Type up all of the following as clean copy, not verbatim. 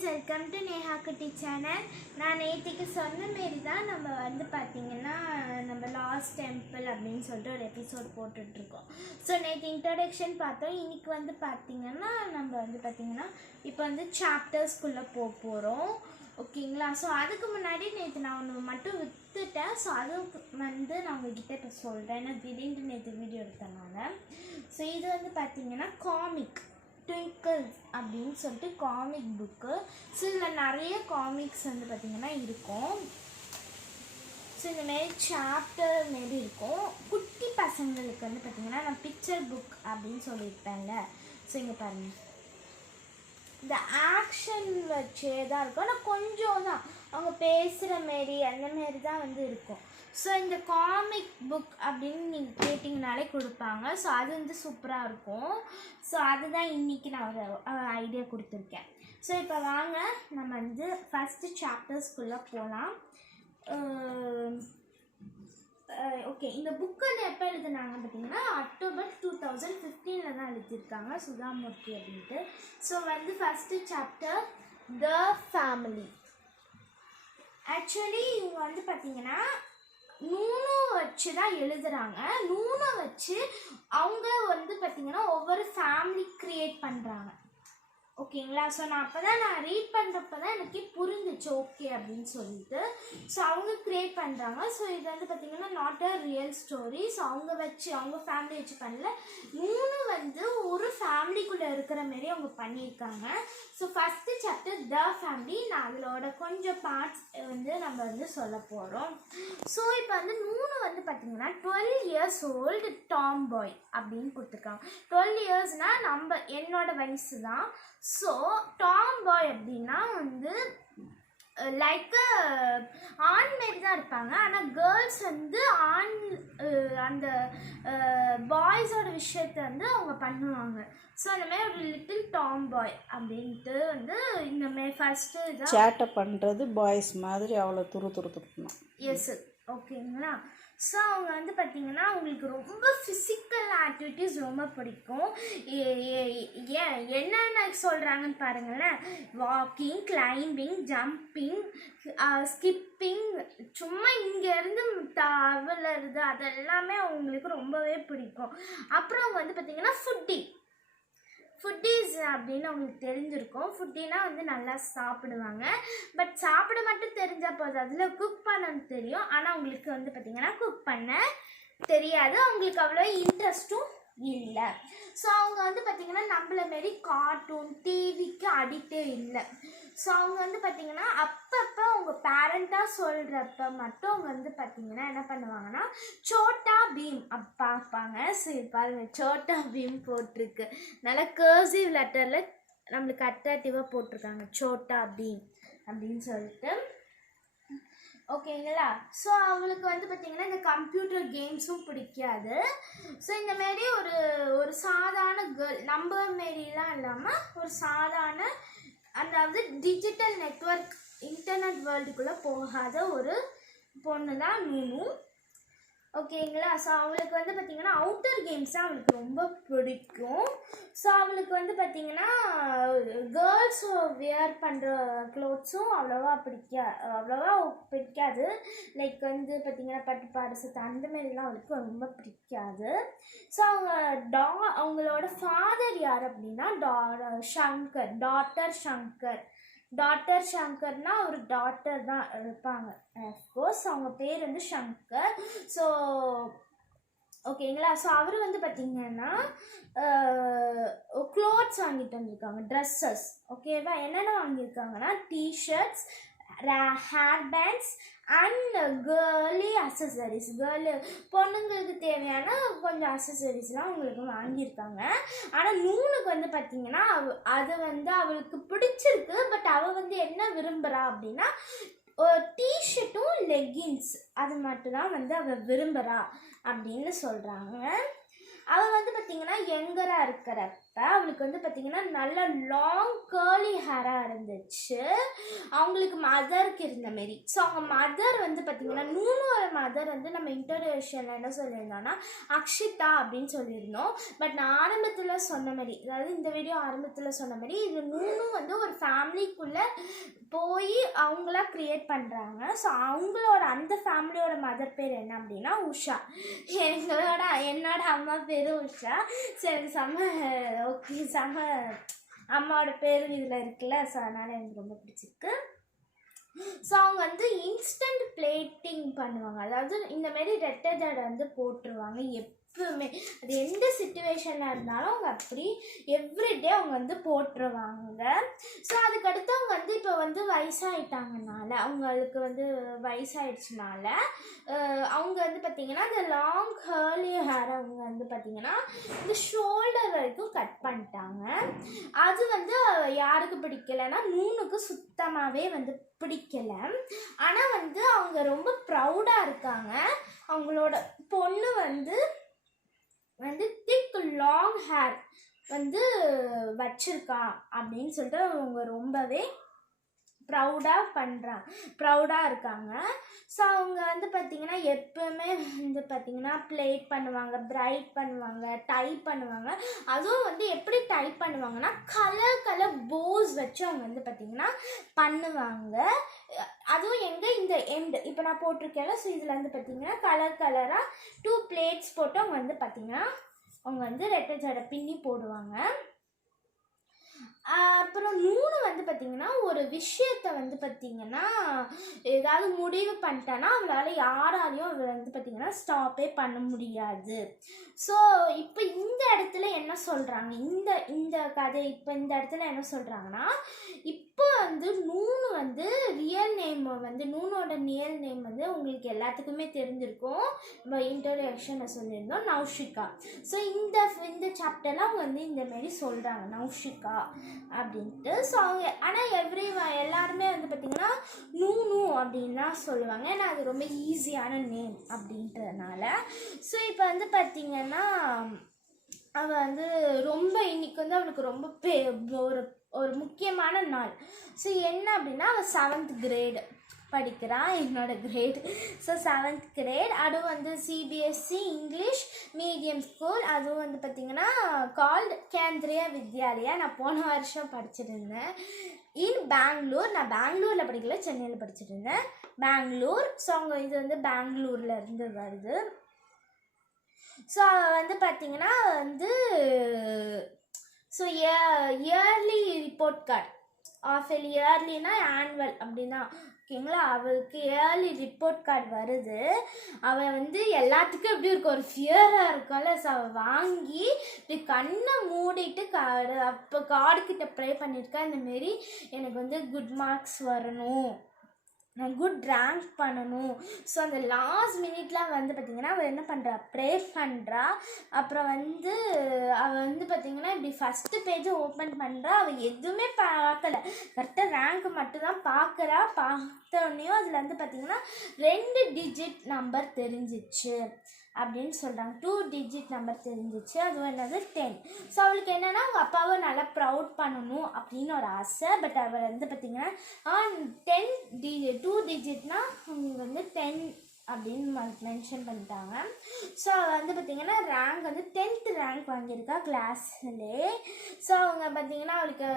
Friends, welcome to Neha குட்டி channel. நான் நேற்றுக்கு சொன்ன மாரி தான் நம்ம பார்த்திங்கன்னா நம்ம லாஸ்ட் டெம்பிள் அப்படின்னு சொல்லிட்டு ஒரு எபிசோட் போட்டுட்ருக்கோம். ஸோ நேற்று இன்ட்ரடக்ஷன் பார்த்தோம். இன்றைக்கி பார்த்திங்கன்னா நம்ம பார்த்திங்கன்னா இப்போ சாப்டர்ஸ்குள்ளே போகிறோம். ஓகேங்களா? ஸோ அதுக்கு முன்னாடி நேற்று நான் ஒன்று மட்டும் விற்றுட்டேன். ஸோ அதுக்கு நான் உங்ககிட்ட இப்போ சொல்கிறேன். ஏன்னா திடீர்னு நேற்று வீடியோ எடுத்தனால. ஸோ இது பார்த்திங்கன்னா காமிக் ட்விங்கிள்ஸ் அப்படின்னு சொல்லிட்டு காமிக் புக்கு. ஸோ இதில் நிறைய காமிக்ஸ் பார்த்திங்கன்னா இருக்கும். ஸோ இந்தமாரி சாப்டர் மாரி இருக்கும். குட்டி பசங்களுக்கு பார்த்திங்கன்னா நான் பிக்சர் புக் அப்படின்னு சொல்லியிருப்பேன்ல. ஸோ இங்கே பாருங்கள், இந்த ஆக்ஷன் வச்சே தான் இருக்கும். ஆனால் கொஞ்சம் தான் அவங்க பேசுகிற மாரி அந்த மாரி தான் இருக்கும். ஸோ இந்த காமிக் புக் அப்படின்னு நீங்கள் கேட்டிங்கனாலே கொடுப்பாங்க. ஸோ அது சூப்பராக இருக்கும். ஸோ அதுதான் இன்றைக்கி நான் ஒரு ஐடியா கொடுத்துருக்கேன். ஸோ இப்போ வாங்க நம்ம ஃபஸ்ட்டு சாப்டர்ஸ்குள்ளே போகலாம். ஓகே, இந்த புக்கு எப்போ எழுதுனாங்க பார்த்தீங்கன்னா அக்டோபர் 2015 தான் எழுதியிருக்காங்க, சுதாமூர்த்தி அப்படின்ட்டு. So first chapter the family. Actually இவங்க பார்த்தீங்கன்னா நூனு வச்சு தான் எழுதுகிறாங்க. நூனை வச்சு அவங்க பார்த்திங்கன்னா ஒவ்வொரு ஃபேமிலி க்ரியேட் பண்ணுறாங்க. ஓகேங்களா? ஸோ நான் ரீட் பண்ணுறப்ப தான் எனக்கு புரிஞ்சிச்சு ஓகே அப்படின்னு சொல்லிட்டு. ஸோ அவங்க க்ரியேட் பண்ணுறாங்க. ஸோ இது பார்த்திங்கன்னா not a real story. So அவங்க ஃபேமிலி வச்சு பண்ணல. நூனு ஒரு ஃபேமிலிக்குள்ளே இருக்கிற மாரி அவங்க பண்ணியிருக்காங்க. So first chapter the family. நான் அதோட கொஞ்சம் பார்ட்ஸ் நம்ம சொல்ல போகிறோம். ஸோ இப்போ நூனு பார்த்திங்கன்னா 12 years old டாம் பாய் அப்படின்னு கொடுத்துருக்காங்க. 12 yearsனால் என்னோட வயசு தான். ஸோ டாம் பாய் அப்படின்னா லைக் ஆண் மாரி தான் இருப்பாங்க. ஆனால் கேர்ள்ஸ் ஆண் அந்த பாய்ஸோட விஷயத்தை அவங்க பண்ணுவாங்க. ஸோ அந்தமாதிரி ஒரு லிட்டில் டாம் பாய் அப்படின்ட்டு இந்தமாரி ஃபஸ்ட்டு இதான் சேட்டை பண்ணுறது பாய்ஸ் மாதிரி அவ்வளோ துருக்கணும். எஸ், ஓகேங்களா? ஸோ அவங்க பார்த்திங்கன்னா அவங்களுக்கு ரொம்ப ஃபிசிக்கல் ஆக்டிவிட்டீஸ் ரொம்ப பிடிக்கும். என்னென்ன சொல்கிறாங்கன்னு பாருங்களேன். வாக்கிங், கிளைம்பிங், ஜம்பிங், ஸ்கிப்பிங், சும்மா இங்கேருந்து தவளறது அதெல்லாமே அவங்களுக்கு ரொம்பவே பிடிக்கும். அப்புறம் அவங்க பார்த்திங்கன்னா ஃபுட்டீஸ் அப்படின்னு அவங்களுக்கு தெரிஞ்சிருக்கும். ஃபுட்டினா நல்லா சாப்பிடுவாங்க. பட் சாப்பிட மட்டும் தெரிஞ்சால் போதும், அதில் குக் பண்ண தெரியும். ஆனால் அவங்களுக்கு பார்த்திங்கன்னா குக் பண்ண தெரியாது. அவங்களுக்கு அவ்வளோ இன்ட்ரெஸ்ட்டும் இல்லை. ஸோ அவங்க பார்த்திங்கன்னா நம்மள மாரி கார்ட்டூன் டிவிக்கு அடிக்டே இல்லை. ஸோ அவங்க பார்த்திங்கன்னா அப்பப்போ அவங்க பேரண்ட்டாக சொல்கிறப்ப மட்டும் அவங்க பார்த்திங்கன்னா என்ன பண்ணுவாங்கன்னா சோட்டா பீம் பார்ப்பாங்க. சரி பாருங்கள், சோட்டா பீம் போட்டிருக்கு, நல்லா கர்சிவ் லெட்டரில் நம்மளுக்கு அட்ராக்டிவாக போட்டிருக்காங்க, சோட்டா பீம் அப்படின்னு சொல்லிட்டு. ஓகேங்களா? ஸோ அவளுக்கு பார்த்திங்கன்னா இந்த கம்ப்யூட்டர் கேம்ஸும் பிடிக்காது. ஸோ இந்தமாரி ஒரு சாதாரண கேர்ள், நம்ம மாரிலாம் இல்லாமல் ஒரு சாதாரண, அதாவது டிஜிட்டல் நெட்வொர்க் இன்டர்நெட் வேர்ல்டுக்குள்ளே போகாத ஒரு பொண்ணு தான் நூனு. ஓகேங்களா? ஸோ அவளுக்கு பார்த்திங்கன்னா அவுட்டர் கேம்ஸ் தான் அவளுக்கு ரொம்ப பிடிக்கும். ஸோ அவளுக்கு பார்த்திங்கன்னா கேர்ள்ஸ் வியர் பண்ணுற க்ளோத்ஸும் அவ்வளோவா பிடிக்காது. லைக் பார்த்திங்கன்னா பட்டுப்பாடு சத்து அந்த மாரிலாம் அவளுக்கு ரொம்ப பிடிக்காது. ஸோ அவங்களோட ஃபாதர் யார் அப்படின்னா டாட்டர் ஷங்கர்னா ஒரு டாட்டர் தான் இருப்பாங்க. அஃப்கோர்ஸ் அவங்க பேர் ஷங்கர். ஸோ ஓகேங்களா? ஸோ அவர் பார்த்திங்கன்னா க்ளோத்ஸ் வாங்கிட்டு வந்திருக்காங்க, ட்ரெஸ்ஸஸ். ஓகேவா? என்னென்ன வாங்கியிருக்காங்கன்னா T-shirts, hair bands and girly accessories. பொண்ணுங்களுக்கு தேவையான கொஞ்சம் அசசரிஸ்லாம் அவங்களுக்கு வாங்கியிருக்காங்க. ஆனால் நூனுக்கு பார்த்திங்கன்னா அது அவளுக்கு பிடிச்சிருக்கு. பட் அவள் என்ன விரும்புகிறா அப்படின்னா டிஷர்ட்டும் லெகின்ஸ் அது மட்டும்தான் அவள் விரும்புகிறா அப்படின்னு சொல்கிறாங்க. அவள் பார்த்திங்கன்னா யங்கராக இருக்கிறப்ப அவளுக்கு வந்து பார்த்திங்கன்னா நல்ல லாங் கேர்லி ஹேராக இருந்துச்சு. அவங்களுக்கு மதருக்கு இருந்த மாரி. ஸோ அவங்க மதர் வந்து பார்த்திங்கன்னா நூனோட மதர் வந்து நம்ம இன்ட்ரோடக்ஷனில் என்ன சொல்லியிருந்தோம்னா அக்ஷிதா அப்படின்னு சொல்லியிருந்தோம். பட் நான் ஆரம்பத்தில் சொன்ன மாதிரி, அதாவது இந்த வீடியோ ஆரம்பத்தில் சொன்ன மாதிரி, இது நூனும் வந்து ஒரு ஃபேமிலிக்குள்ளே போய் அவங்களா க்ரியேட் பண்ணுறாங்க. ஸோ அவங்களோட அந்த ஃபேமிலியோட மதர் பேர் என்ன அப்படின்னா உஷா. என்னோட அம்மா பேர் உஷா. ஸோ எனக்கு செம்ம அம்மாவோட பேர் இதில் இருக்குல்ல. ஸோ அதனால் எனக்கு ரொம்ப பிடிச்சிருக்கு. ஸோ அவங்க வந்து இன்ஸ்டன்ட் பிளேட்டிங் பண்ணுவாங்க. அதாவது இந்தமாரி ரெட்டை ஜடை வந்து போட்டுருவாங்க எப்பவுமே. அது எந்த சிச்சுவேஷனாக இருந்தாலும் அவங்க அப்படி எவ்ரிடே அவங்க வந்து போட்டுருவாங்க. ஸோ அதுக்கடுத்து அவங்க வந்து இப்போ வந்து வயசாகிட்டாங்கனால, அவங்களுக்கு வந்து வயசாகிடுச்சுனால அவங்க வந்து பார்த்திங்கன்னா இந்த லாங் கேர்லி ஹேர் அவங்க வந்து பார்த்திங்கன்னா இந்த ஷோல்டர் வரைக்கும் கட் பண்ணிட்டாங்க. அது வந்து யாருக்கு பிடிக்கலைன்னா நூனுக்கு சுத்தமாகவே வந்து பிடிக்கல. ஆனால் வந்து அவங்க ரொம்ப ப்ரௌடாக இருக்காங்க. அவங்களோட பொண்ணு வந்து திக் லாங் ஹேர் வந்து வச்சிருக்கா அப்படின்னு சொல்லிட்டு அவங்க ரொம்பவே ப்ரௌடாக இருக்காங்க. ஸோ அவங்க வந்து பார்த்திங்கன்னா எப்போவுமே வந்து பார்த்திங்கன்னா ப்ளேட் பண்ணுவாங்க, பிரைட் பண்ணுவாங்க, டைப் பண்ணுவாங்க. அதுவும் வந்து எப்படி டைப் பண்ணுவாங்கன்னா கலர் போஸ் வச்சு அவங்க வந்து பார்த்திங்கன்னா பண்ணுவாங்க. அதுவும் எங்கே இந்த எண்டு இப்போ நான் போட்டிருக்கேன்ல. ஸோ இதில் வந்து பார்த்திங்கன்னா கலராக 2 பிளேட்ஸ் போட்டு அவங்க வந்து பார்த்திங்கன்னா அவங்க வந்து ரெட்டை ஜடை பின்னி போடுவாங்க. அப்புறம் நூனு வந்து பார்த்திங்கன்னா ஒரு விஷயத்தை வந்து பார்த்திங்கன்னா ஏதாவது முடிவு பண்ணிட்டான்னா அவளால் யாராலையும் அவள் வந்து பார்த்திங்கன்னா ஸ்டாப்பே பண்ண முடியாது. ஸோ இப்போ இந்த இடத்துல என்ன சொல்கிறாங்க, இந்த கதை இப்போ இந்த இடத்துல என்ன சொல்கிறாங்கன்னா, இப்போ வந்து நூனு வந்து ரியல் நேம் வந்து நூனோட ரியல் நேம் வந்து உங்களுக்கு எல்லாத்துக்குமே தெரிஞ்சிருக்கும். நம்ம இன்ட்ரோடக்ஷனில் சொல்லியிருந்தோம் நௌஷிகா. ஸோ இந்த சாப்டரில் அவங்க வந்து இந்தமாரி சொல்கிறாங்க நௌஷிகா அப்படின்ட்டு. ஸோ அவங்க ஆனால் எல்லாருமே வந்து பார்த்திங்கன்னா நூனு அப்படின்னு தான் சொல்லுவாங்க. ஏன்னா அது ரொம்ப ஈஸியான நேம் அப்படின்றதுனால. ஸோ இப்போ வந்து பார்த்திங்கன்னா அவள் வந்து ரொம்ப இன்றைக்கி வந்து அவளுக்கு ரொம்ப ஒரு முக்கியமான நாள். ஸோ என்ன அப்படின்னா அவள் 7th grade படிக்கிறான், என்னோட கிரேட். So 7th grade. அதுவும் வந்து சிபிஎஸ்சி இங்கிலீஷ் மீடியம் ஸ்கூல். அதுவும் வந்து பார்த்திங்கன்னா கால்டு கேந்திரியா வித்யாலயா. நான் போன வருஷம் படிச்சுட்டு இருந்தேன் இன் பெங்களூர். நான் பெங்களூரில் படிக்கல, சென்னையில் படிச்சுட்டு இருந்தேன், பெங்களூர். ஸோ அவங்க இது வந்து பெங்களூரில் இருந்து வருது. ஸோ வந்து பார்த்திங்கன்னா வந்து ஸோ இயர்லி ரிப்போர்ட் கார்டு இயர்லினா ஆனுவல் அப்படின்னா ஓகேங்களா. அவளுக்கு இயர்லி ரிப்போர்ட் கார்டு வருது. அவள் வந்து எல்லாத்துக்கும் எப்படி இருக்கும், ஒரு ஃபியராக இருக்கும்ல. ஸோ அவள் வாங்கி இப்படி கண்ணை மூடிட்டு அப்போ கார்டுக்கிட்ட ப்ரே பண்ணியிருக்கா, இந்தமாரி எனக்கு வந்து குட் மார்க்ஸ் வரணும், நான் குட் ரேங்க் பண்ணணும். ஸோ அந்த லாஸ்ட் மினிட்லாம் வந்து பார்த்திங்கன்னா அவள் என்ன பண்ணுறா, ப்ரே பண்ணுறா. அப்புறம் வந்து அவள் வந்து பார்த்திங்கன்னா இப்படி ஃபஸ்ட்டு பேஜை ஓப்பன் பண்ணுறா. அவள் எதுவுமே பார்க்கல, கரெக்டாக ரேங்க் மட்டும்தான் பார்க்குறா. பார்த்தோடனையும் அதில் வந்து பார்த்திங்கன்னா 2 டிஜிட் நம்பர் தெரிஞ்சிச்சு அப்படின்னு சொல்கிறாங்க. 2 டிஜிட் நம்பர் தெரிஞ்சிச்சு. அதுவும் என்னது 10. ஸோ அவளுக்கு என்னென்னா அவங்க அப்பாவை நல்லா ப்ரவுட் பண்ணணும் அப்படின்னு ஒரு ஆசை. பட் அவள் வந்து பார்த்திங்கன்னா 2 டிஜிட்னா அவங்க வந்து 10 அப்படின்னு மென்ஷன் பண்ணிட்டாங்க. ஸோ அவள் வந்து பார்த்திங்கன்னா ரேங்க் வந்து 10th ரேங்க் வாங்கியிருக்கா கிளாஸ்லே. ஸோ அவங்க பார்த்திங்கன்னா அவளுக்கு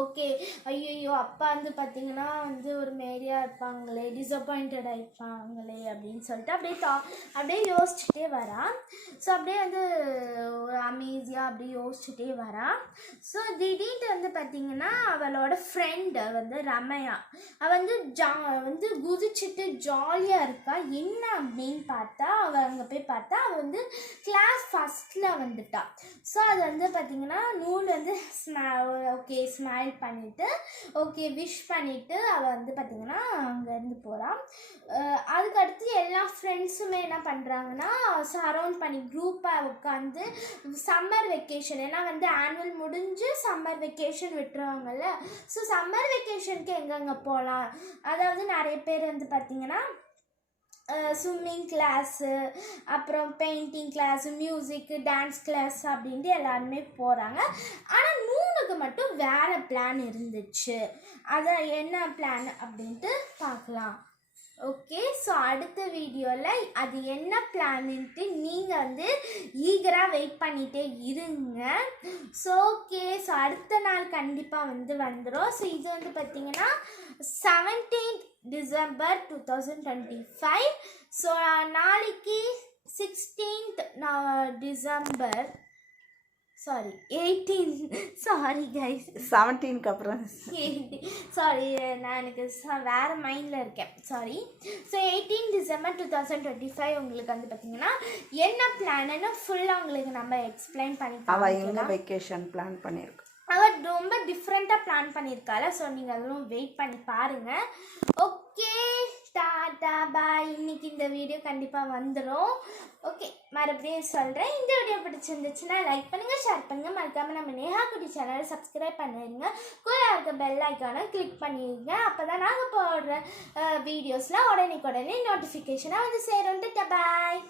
ஓகே ஐயோ அப்பா வந்து பார்த்திங்கன்னா வந்து ஒரு மாரியாக இருப்பாங்களே, டிஸப்பாயிண்டடாக இருப்பாங்களே அப்படின்னு சொல்லிட்டு அப்படியே யோசிச்சுட்டே வரா. ஸோ அப்படியே வந்து ஒரு அமேசியாக அப்படியே யோசிச்சுட்டே வரா. ஸோ திடீர்னு வந்து பார்த்திங்கன்னா அவளோட ஃப்ரெண்டு வந்து ரமையா அவள் வந்து குதிச்சுட்டு ஜாலியாக இருக்கா. என்ன அப்படின்னு பார்த்தா அவள் அங்கே போய் பார்த்தா அவள் வந்து கிளாஸ் ஃபஸ்ட்டில் வந்துட்டா. ஸோ அது வந்து பார்த்திங்கன்னா நூல் வந்து ஓகே ஸ்மைல் பண்ணிவிட்டு ஓகே விஷ் பண்ணிவிட்டு அவள் வந்து பார்த்திங்கன்னா அங்கேருந்து போகிறான். அதுக்கடுத்து எல்லா ஃப்ரெண்ட்ஸுமே என்ன பண்ணுறாங்கன்னா சரவுண்ட் பண்ணி குரூப்பாக உட்காந்து சம்மர் வெக்கேஷன், ஏன்னா வந்து ஆனுவல் முடிஞ்சு சம்மர் வெக்கேஷன் விட்டுருவாங்கல்ல. ஸோ சம்மர் வெக்கேஷனுக்கு எங்கெங்கே போகலாம், அதாவது நிறைய பேர் வந்து பார்த்திங்கன்னா ஸ்விம்மிங் கிளாஸு, அப்புறம் பெயிண்டிங் கிளாஸு, மியூசிக்கு, டான்ஸ் கிளாஸ் அப்படின்ட்டு எல்லாருமே போகிறாங்க. ஆனால் நூனுக்கு மட்டும் வேறு பிளான் இருந்துச்சு. அதை என்ன பிளான் அப்படின்ட்டு பார்க்கலாம். ஓகே, ஸோ அடுத்த வீடியோவில் அது என்ன பிளான்ட்டு நீங்கள் வந்து ஈகராக வெயிட் பண்ணிகிட்டே இருங்க. ஸோ ஓகே, ஸோ அடுத்த நாள் கண்டிப்பாக வந்துடும். ஸோ இது வந்து பார்த்திங்கன்னா 17th December 2025. ஸோ நாளைக்கு 16th December, sorry 18, sorry guys, 17க்கு அப்புறம் சாரி, நான் எனக்கு வேறு மைண்டில் இருக்கேன், சாரி. ஸோ 18 December 2025 உங்களுக்கு வந்து பார்த்தீங்கன்னா என்ன பிளான்னு ஃபுல்லாக உங்களுக்கு நம்ம எக்ஸ்பிளைன் பண்ணி அவள் எங்கே வெக்கேஷன் பிளான் பண்ணியிருக்கோம். அவள் ரொம்ப டிஃப்ரெண்ட்டாக பிளான் பண்ணியிருக்காள். ஸோ நீங்கள் அதெல்லாம் வெயிட் பண்ணி பாருங்கள். ஓகே, டாடா பாய். இன்னைக்கு இந்த வீடியோ கண்டிப்பாக வந்துடும். ஓகே, மறுபடியும் சொல்கிறேன், இந்த வீடியோ பிடிச்சிருந்துச்சுன்னா லைக் பண்ணுங்கள், ஷேர் பண்ணுங்கள், மறக்காமல் நம்ம நேஹா குட்டி சேனலை சப்ஸ்கிரைப் பண்ணிடுங்க. கூட இருக்க பெல் ஐக்கானை கிளிக் பண்ணிடுங்க. அப்போ தான் நாங்கள் போடுற வீடியோஸ்லாம் உடனே நோட்டிஃபிகேஷனாக வந்து சேரும். டாடா பாய்.